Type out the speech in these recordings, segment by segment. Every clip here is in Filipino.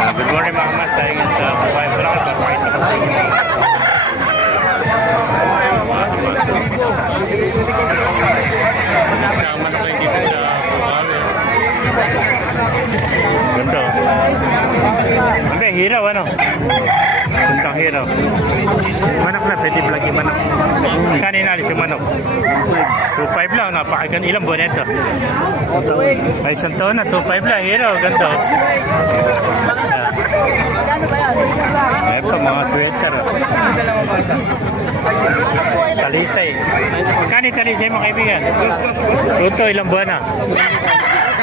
Uh, good morning mga mas. Tayo ngayon sa Mobile Vlog. Papakita ko sa inyo. Isang manok kayo dito sa Bukawi. Ganda. oh. Hindi, hiraw ano? Puntang hiraw. Manok na, pwede vlog yung manok. Kanina alis yung manok. 2.5 lang, napakaganda. Ilang buwan ito? Ay, isang taon na, 2.5 lang. Oh. Ayan pa, mga sweater. Talisay. Kani talisay mga kaibigan? Luto, ilang buwan na?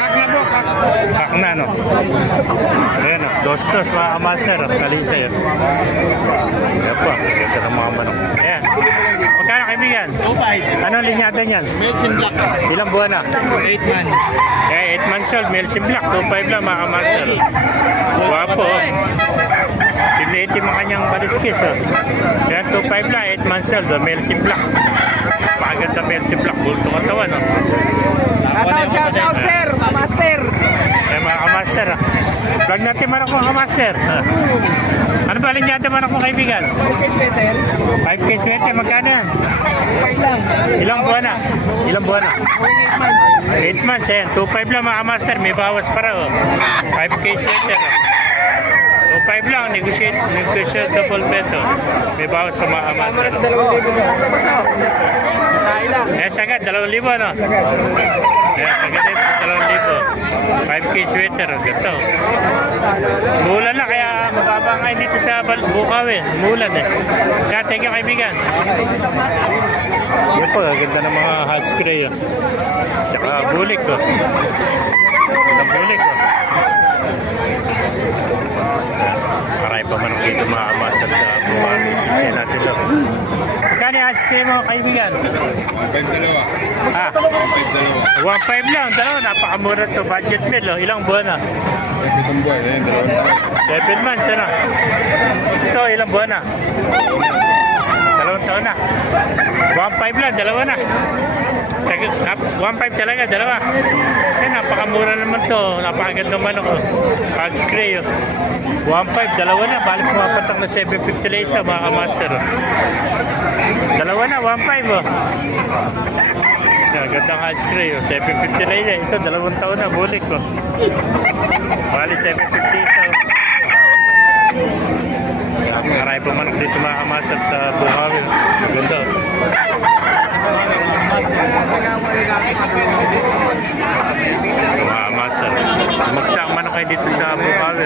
Kak na, no? Ayan, no? Dos, dos, mga kamaster. Talisay. oh. Ayan pa, ganda ng mga manok. Ayan. Magkano kaibigan? 2.5. Anong linyada niyan? Medicine Black. Ilang buwan na? 8 months. Eh, 8 months old, Melsim Black, 2.5 lang mga kamaster. Guwapo. oh. Tinitim ang kanyang baliskis. Oh. Yan, 2.5 lang, 8 months old, oh, Melsim Black. Paganda Melsim Black, bulto katawan. Oh. Shoutout, shoutout, sir. Master. Eh, mga kamaster. Oh. Vlog natin manok mga kamaster. Ah. Ano ba linyada manok mo kaibigan? Okay, sweater. 5K sweater, magkano yan? Okay lang. Ilang buwan na? Ilang buwan na? 8 8 months. months, ayan. 2.5 lang mga master, may bawas para oh. 5k sweater. Oh. 2.5 lang, negotiate, negotiate double peto. May bawas sa mga master. Kamara sa dalawang libo na. Lang. Eh, sagad, 2,000 no? Eh, sagad din, 2,000. 5k sweater, oh. ganda oh. Mulan na, kaya mababa nga dito sa Bal- Bukawi. Mulan eh. Kaya thank you kaibigan. Yan po, ganda ng mga hot spray oh. Tsaka bulik ko. Oh. Gandang bulik ko. Marami pa man dito mga master sa Bukawi. Sisiya natin. Magkano yung hot spray mo kaibigan? 5 dalawa. Ah, 5 dalawa. 1.5 lang. Dalawa, napakamura to. Budget meal, oh. Ilang buwan na? Kasi itong buwan. Ayan, dalawang taon. 7 months, ano? Ito, ilang buwan na? Dalawang taon na. 1.5 lang, dalawa na. Tag- nap- 1.5 talaga, dalawa. Eh, napakamura naman to. Napakaganda man ako. Pag spray, oh. 1.5, dalawa na. Balik pumapatak na 750 lang isa, mga kamaster. Oh. Dalawa na, 1.5, oh. Yan, gandang hot spray, oh. 750 lang yan. Ito, dalawang taon na, bulik, oh. Bali, 750 isa, oh. Marami pa manok dito mga kamasar sa Bukawi. Maganda. Mga kamasar. Magsang manok kayo dito sa Bukawi.